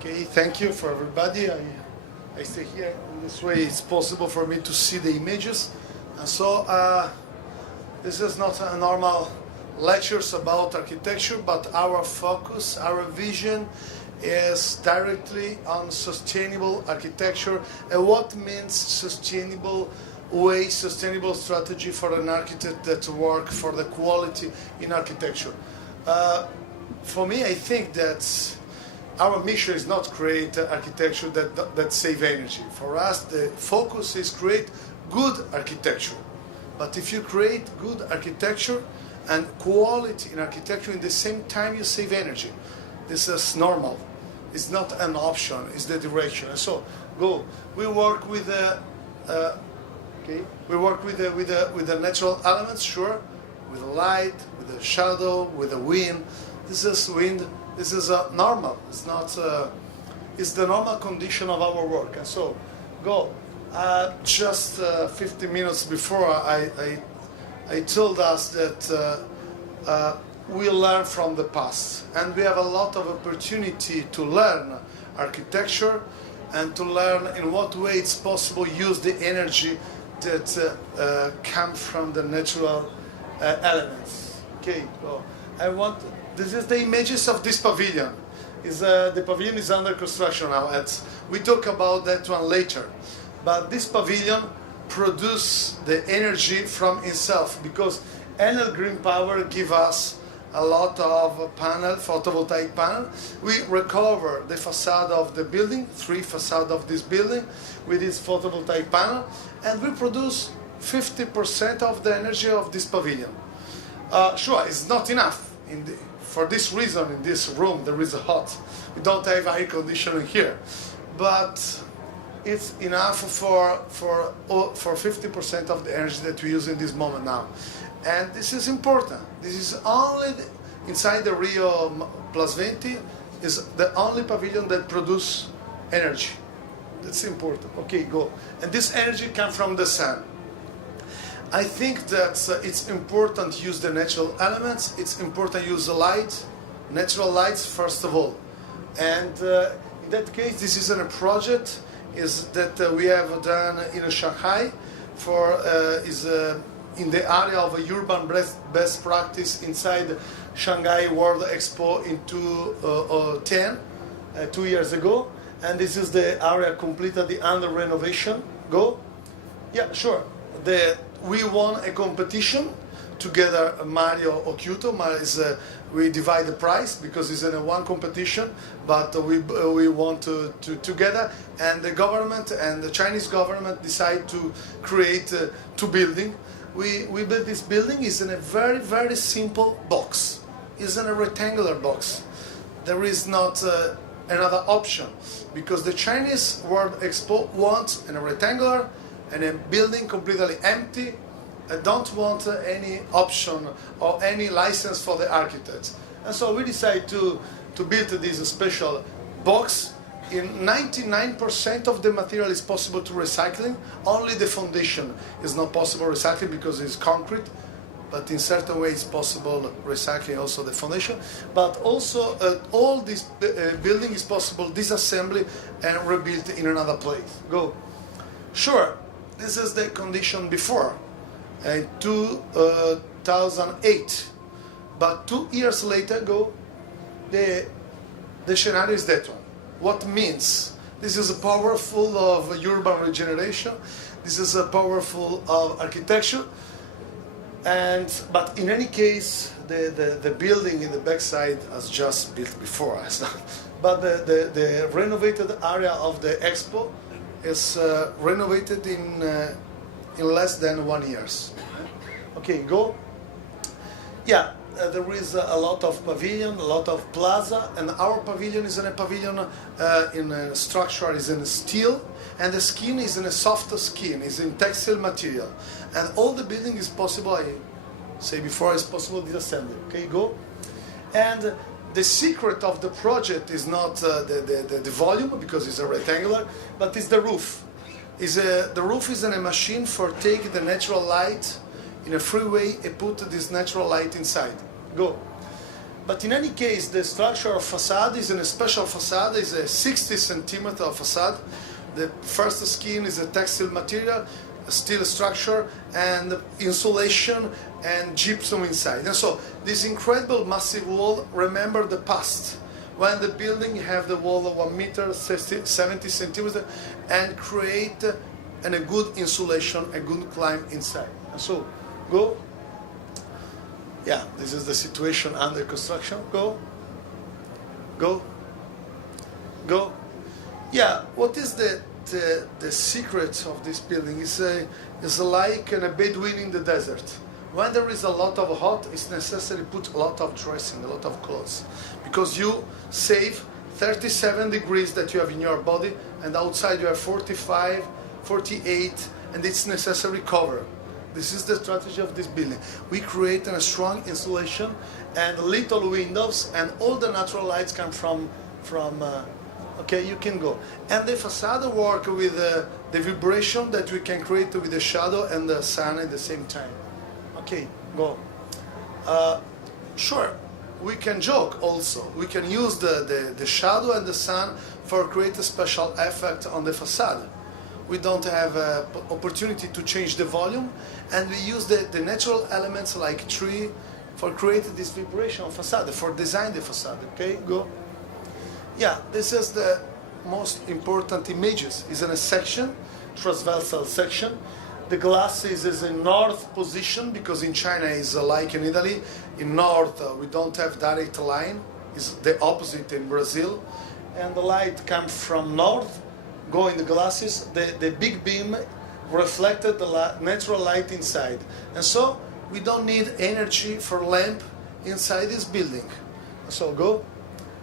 Okay, thank you for everybody. I stay here. In this way, it's possible for me to see the images. And so, this is not a normal lectures about architecture, but our focus, our vision is directly on sustainable architecture and what means sustainable way, sustainable strategy for an architect that work for the quality in architecture. For me, I think that our mission is not create architecture that save energy. For us, the focus is create good architecture. But if you create good architecture and quality in architecture in the same time, you save energy. This is normal. It's not an option. It's the direction. And so, go. We work with we work with the natural elements, sure, with the light, with the shadow, with the wind. This is wind. This is normal. It's not. It's the normal condition of our work. And so, go. Just 15 minutes before, I told us that we learn from the past, and we have a lot of opportunity to learn architecture and to learn in what way it's possible to use the energy that come from the natural elements. Okay, so this is the images of this pavilion. The pavilion is under construction now. We talk about that one later. But this pavilion produces the energy from itself because Enel Green Power give us a lot of photovoltaic panel. We recover the facade of the building, 3 facades of this building with this photovoltaic panel, and we produce 50% of the energy of this pavilion. Sure, it's not enough. For this reason, in this room, there is a hot. We don't have air conditioning here. But it's enough for 50% of the energy that we use in this moment now. And this is important. This is only inside the Rio Plus 20 is the only pavilion that produces energy. That's important. Okay, go. And this energy comes from the sun. I think that it's important to use the natural elements. It's important to use the light, natural lights first of all. And in that case, this is a project that we have done in Shanghai in the area of a urban best practice inside Shanghai World Expo in 2010, 2 years ago. And this is the area completely under renovation. Go? Yeah, sure. We won a competition together, Mario Occhiuto. We divide the prize because it's in one competition, but we want to together. And the government and the Chinese government decide to create 2 buildings. We built this building is in a very, very simple box. It's in a rectangular box. There is not another option because the Chinese World Expo wants a rectangular and a building completely empty. I don't want any option or any license for the architects. And so we decided to build this special box. In 99% of the material is possible to recycling. Only the foundation is not possible recycling because it's concrete. But in certain ways it's possible recycling also the foundation. But also all this building is possible disassembly and rebuilt in another place. Go. Sure, this is the condition before. 2008, but 2 years later, the scenario is that one. What means? This is a powerful of urban regeneration. This is a powerful of architecture. But in any case, the building in the backside has just built before us. But the renovated area of the expo is renovated in less than 1 year. Okay, go. Yeah, there is a lot of pavilion, a lot of plaza, and our pavilion is in a pavilion in a structure is in steel, and the skin is in a soft skin, is in textile material, and all the building is possible. I say before is possible disassembly. Okay, go. And the secret of the project is not the volume because it's a rectangular, but it's the roof. The roof is in a machine for taking the natural light in a free way and put this natural light inside. Go. But in any case, the structure of facade is a special facade, is a 60 centimeter facade. The first skin is a textile material, a steel structure, and insulation and gypsum inside. And so this incredible massive wall, remember the past, when the building have the wall of 1 meter 70 centimeter and create a good insulation, a good climb inside. And so go. Yeah, this is the situation under construction. Go. Go. Go. Yeah, what is the secret of this building? Is like a Bedouin in the desert. When there is a lot of hot, it's necessary to put a lot of dressing, a lot of clothes. Because you save 37 degrees that you have in your body, and outside you have 45, 48, and it's necessary cover. This is the strategy of this building. We create a strong insulation and little windows, and all the natural lights come from okay, you can go. And the facade work with the vibration that we can create with the shadow and the sun at the same time. Okay, go. Sure, we can joke also. We can use the shadow and the sun for create a special effect on the facade. We don't have opportunity to change the volume, and we use the natural elements like tree for creating this vibration of facade, for design the facade. Okay, go. Yeah, this is the most important images. Is in a section, transversal section. The glass is in north position, because in China is like in Italy. In north we don't have direct line. It's the opposite in Brazil. And the light comes from north, go in the glasses. The big beam reflected the natural light inside. And so we don't need energy for lamp inside this building. So go.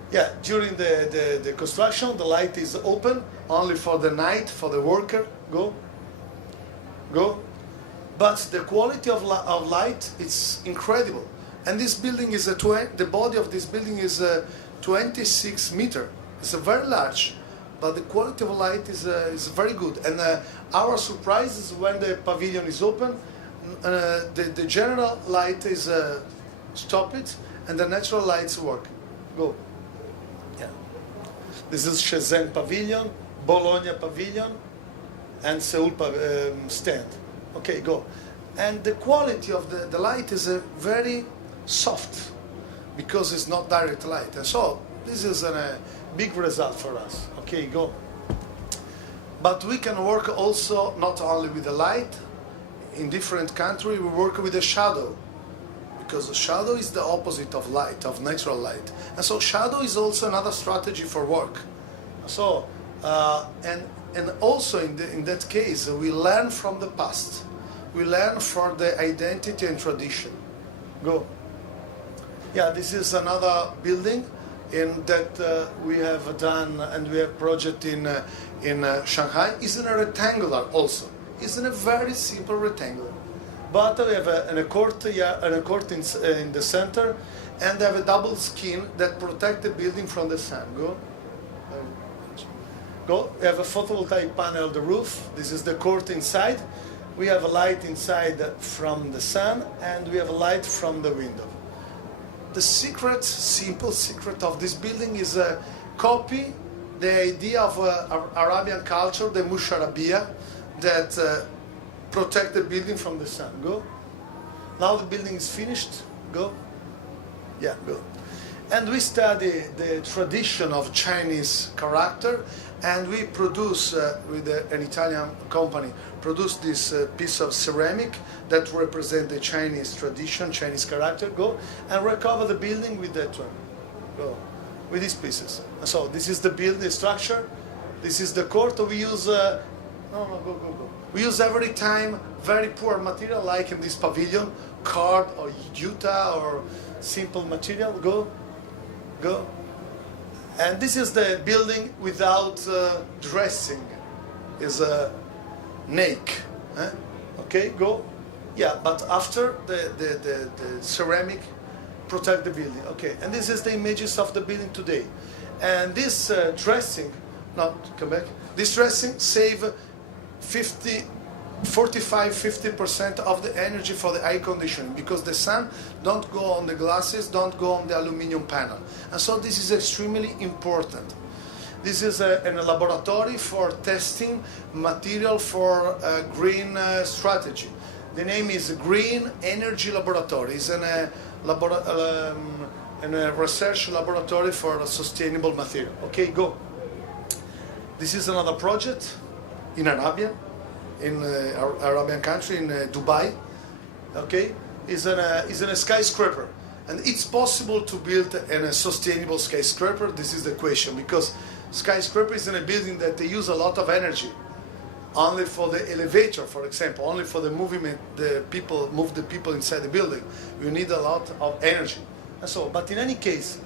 Yeah, during the construction, the light is open only for the night, for the worker. Go. Go. But the quality of light is incredible. And this building is the body of this building is 26 meter. It's very large, but the quality of light is very good. And our surprise is when the pavilion is open, the general light is stopped and the natural lights work. Go. Yeah. This is Shenzhen Pavilion, Bologna Pavilion, and Seoul stand. Okay, go. And the quality of the light is very soft, because it's not direct light. And so this is a big result for us. Okay, go. But we can work also not only with the light. In different countries we work with the shadow, because the shadow is the opposite of light, of natural light. And so shadow is also another strategy for work. So and also in that case we learn from the past. We learn from the identity and tradition. Go. Yeah, this is another building in that we have done, and we have project in Shanghai. It's in a rectangular also. It's in a very simple rectangle. But we have a court in the center, and they have a double skin that protect the building from the sun. Go. Go. We have a photovoltaic panel on the roof. This is the court inside. We have a light inside from the sun, and we have a light from the window. The secret, simple secret of this building is copy the idea of Arabian culture, the musharabia, that protect the building from the sun. Go. Now the building is finished. Go. Yeah, go. And we study the tradition of Chinese character, and we produce with an Italian company produce this piece of ceramic that represent the Chinese tradition, Chinese character. Go. And recover the building with that one. Go. With these pieces. So this is the building structure. This is the court. We use go. We use every time very poor material, like in this pavilion, card or juta or simple material. Go. Go. And this is the building without dressing. Is naked. Okay, go. Yeah, but after the ceramic protect the building. Okay, and this is the images of the building today. And this dressing, not come back. This dressing save 50 45-50% of the energy for the air conditioning, because the sun don't go on the glasses, don't go on the aluminum panel. And so this is extremely important. This is a laboratory for testing material for green strategy. The name is Green Energy Laboratory. It's a research laboratory for sustainable material. Okay, go. This is another project in Arabia, in Arabian country, in Dubai. Okay, is a skyscraper, and it's possible to build a sustainable skyscraper. This is the question, because skyscraper is in a building that they use a lot of energy. Only for the elevator, for example, only for the movement, the people move the people inside the building. You need a lot of energy. And so, but in any case,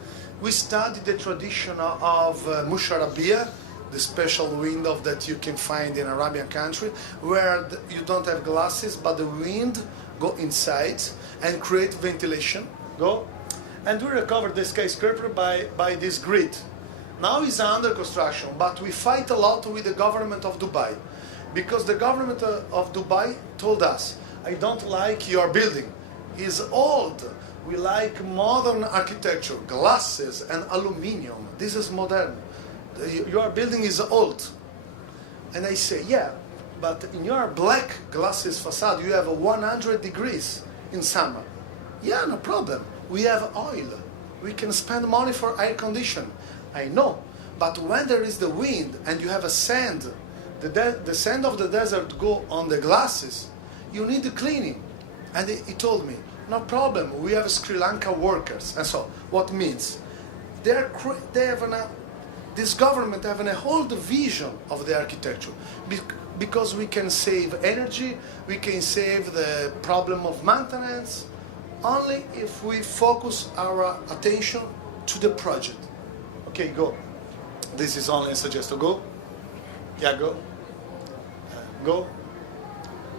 we studied the tradition of Musharabia, the special window that you can find in Arabian country, where you don't have glasses, but the wind go inside and create ventilation. Go, and we recovered the skyscraper by this grid. Now it's under construction, but we fight a lot with the government of Dubai, because the government of Dubai told us, I don't like your building. It's old. We like modern architecture, glasses and aluminium. This is modern. Your building is old. And I say, yeah, but in your black glasses facade, you have 100 degrees in summer. Yeah, no problem. We have oil. We can spend money for air conditioning. I know. But when there is the wind and you have a sand, the sand of the desert go on the glasses, you need the cleaning. And he told me, no problem, we have Sri Lanka workers. And so, what means? They have this government have a whole vision of the architecture, because we can save energy, we can save the problem of maintenance, only if we focus our attention to the project. Okay, go. This is only a suggestion. Go. Yeah, go. Go.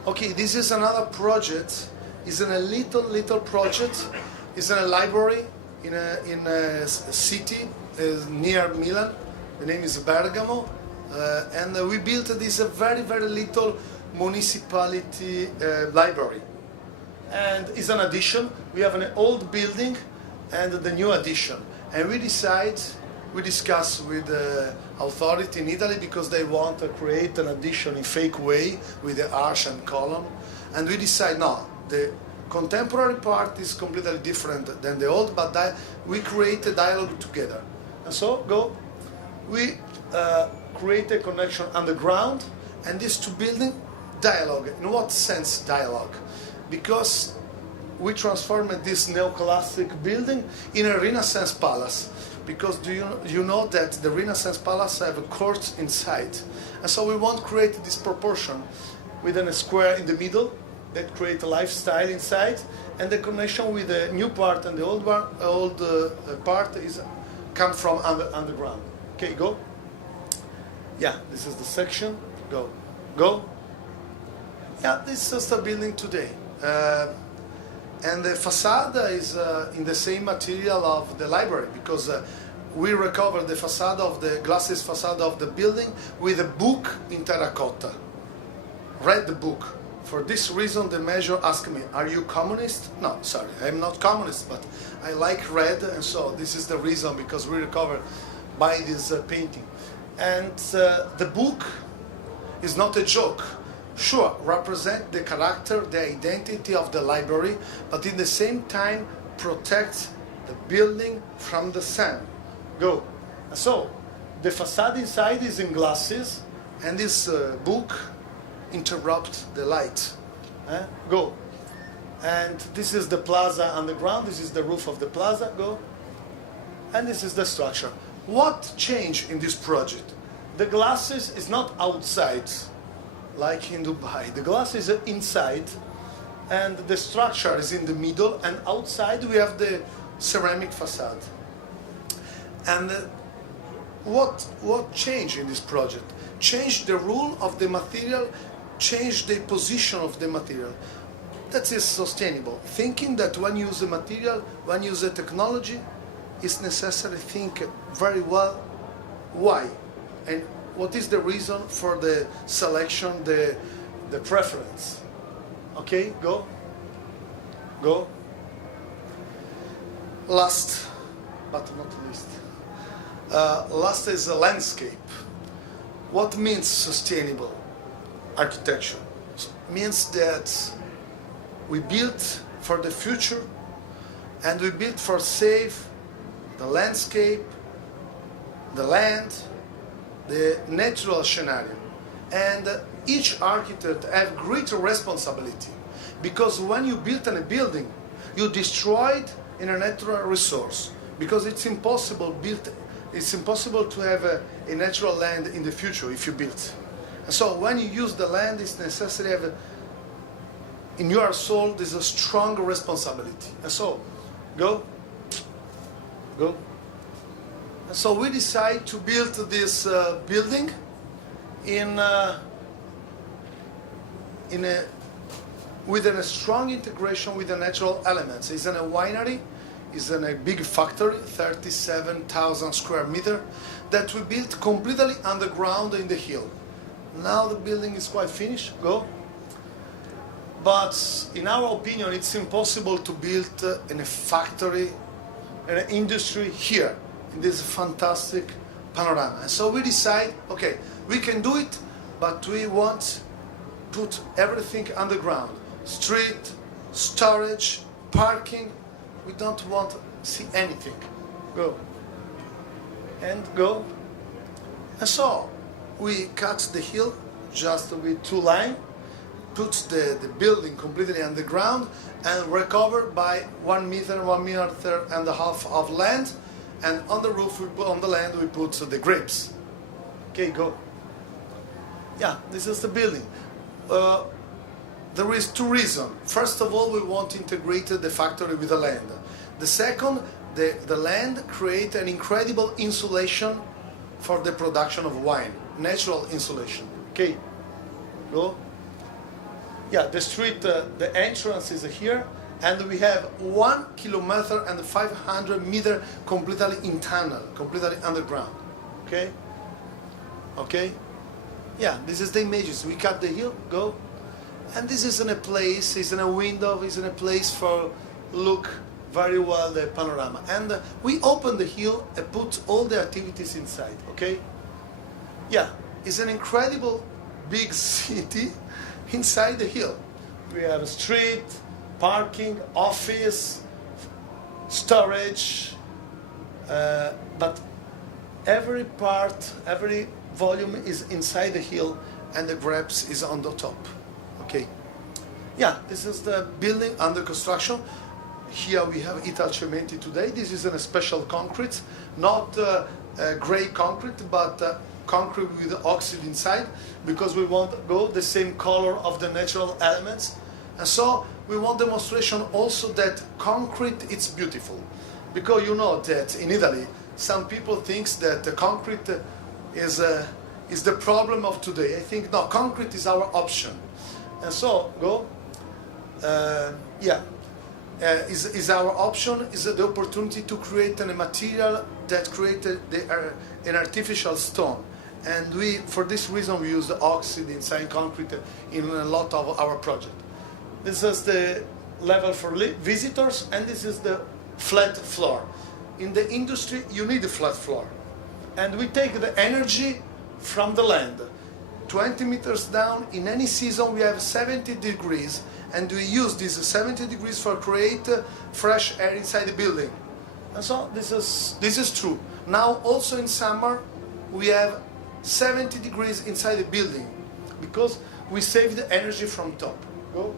Okay, this is another project. It's in a little project. It's in a library in a city near Milan. The name is Bergamo, and we built this very little municipality library. And it's an addition. We have an old building and the new addition. And we discuss with the authority in Italy, because they want to create an addition in fake way with the arch and column. And we decide, no, the contemporary part is completely different than the old, but we create a dialogue together. And so, go. We create a connection underground, and these two buildings, dialogue. In what sense dialogue? Because we transformed this neoclassic building in a Renaissance palace. Because you know that the Renaissance palace have a court inside, and so we want to create this proportion within a square in the middle that create a lifestyle inside, and the connection with the new part and the old part is come from underground. Okay, go. Yeah, this is the section. Go, go. Yeah, this is just a building today. And the facade is in the same material of the library, because we recovered the facade of the glasses facade of the building with a book in terracotta. Read the book. For this reason, the mayor asked me, "Are you communist?" No, sorry, I'm not communist, but I like red, and so this is the reason, because we recovered by this painting. And the book is not a joke. Sure, represent the character, the identity of the library, but in the same time protect the building from the sun. Go. So, the facade inside is in glasses, and this book interrupts the light. Go. And this is the plaza underground, this is the roof of the plaza. Go. And this is the structure. What changed in this project? The glasses is not outside, like in Dubai. The glass is inside, and the structure is in the middle, and outside we have the ceramic facade. And what changed in this project? Changed the rule of the material, changed the position of the material. That is sustainable. Thinking that when you use a material, when you use a technology, it's necessary to think very well why, and what is the reason for the selection, the the preference. Okay, go. Go. Last, but not least. Last is a landscape. What means sustainable architecture? It means that we build for the future, and we build for save the landscape, the land, the natural scenario. And each architect has greater responsibility, because when you build a building, you destroy it in a natural resource, because it's impossible to have a natural land in the future if you build. And so when you use the land, it's necessary to have in your soul there's a strong responsibility. And so go. And so we decide to build this building with a strong integration with the natural elements. It's in a winery, it's in a big factory, 37,000 square meters, that we built completely underground in the hill. Now the building is quite finished, go. But in our opinion, it's impossible to build in a factory, in an industry here, in this fantastic panorama. And so we decide, okay, we can do it, but we want to put everything underground. Street, storage, parking. We don't want to see anything. Go. And go. And so we cut the hill just with 2 lines, put the building completely underground, and recovered by 1 meter, 1.5 meters of land. And on the roof, on the land, we put the grapes. Okay, go. Yeah, this is the building. There is 2 reasons. First of all, we want to integrate the factory with the land. The second, the land creates an incredible insulation for the production of wine. Natural insulation. Okay, go. Yeah, the street, the entrance is here, and we have 1 kilometer and 500 meters completely in tunnel, completely underground. Okay? Okay? Yeah, this is the images. We cut the hill, go. And this is in a place, it's in a window, it's in a place for look very well the panorama. And we open the hill and put all the activities inside, okay? Yeah, it's an incredible big city inside the hill. We have a street, parking, office, storage, but every part, every volume is inside the hill, and the grapes is on the top. Okay. Yeah, this is the building under construction. Here we have Casamonti today. This is a special concrete, not gray concrete, but concrete with oxide inside, because we want to go the same color of the natural elements. And so we want demonstration also that concrete is beautiful, because you know that in Italy some people think that the concrete is the problem of today. I think no, concrete is our option. And so go. Is our option, is the opportunity to create a material that created an artificial stone. And we, for this reason, we use the oxide inside concrete in a lot of our project. This is the level for visitors, and this is the flat floor. In the industry, you need a flat floor. And we take the energy from the land. 20 meters down, in any season, we have 70 degrees, and we use these 70 degrees for create fresh air inside the building. And so this is true. Now also in summer we have 70 degrees inside the building, because we save the energy from top. Go.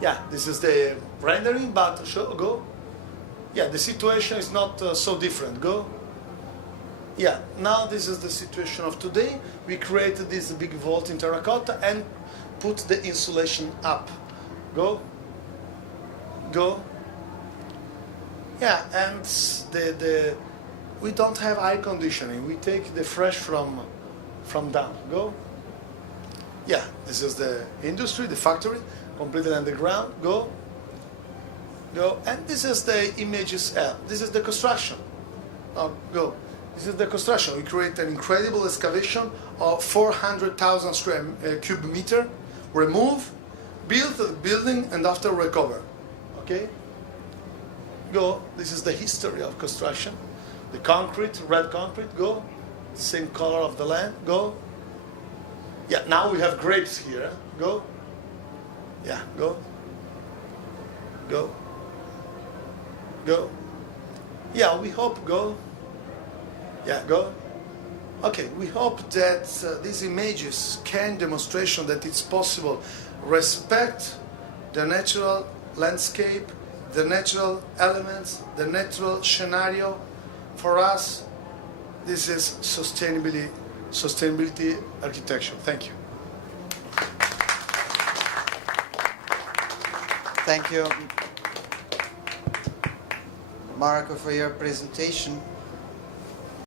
Yeah, this is the rendering, but go. Yeah, the situation is not so different. Go. Yeah, now this is the situation of today. We created this big vault in terracotta and put the insulation up. Go. Go. Yeah, and we don't have air conditioning. We take the fresh from down. Go. Yeah, this is the industry, the factory, completely underground. Go. Go. And this is the images. This is the construction. Go. This is the construction. We create an incredible excavation of 400,000 square cube meter, remove, build the building, and after recover. Okay? Go. This is the history of construction. The concrete, red concrete, go. Same color of the land, go. Yeah, now we have grapes here. Go. Yeah, go. Go. Go. Yeah, we hope, go. Yeah, go. Okay, we hope that these images can demonstration that it's possible respect the natural landscape, the natural elements, the natural scenario. For us, this is sustainability architecture. Thank you. Thank you, Marco, for your presentation.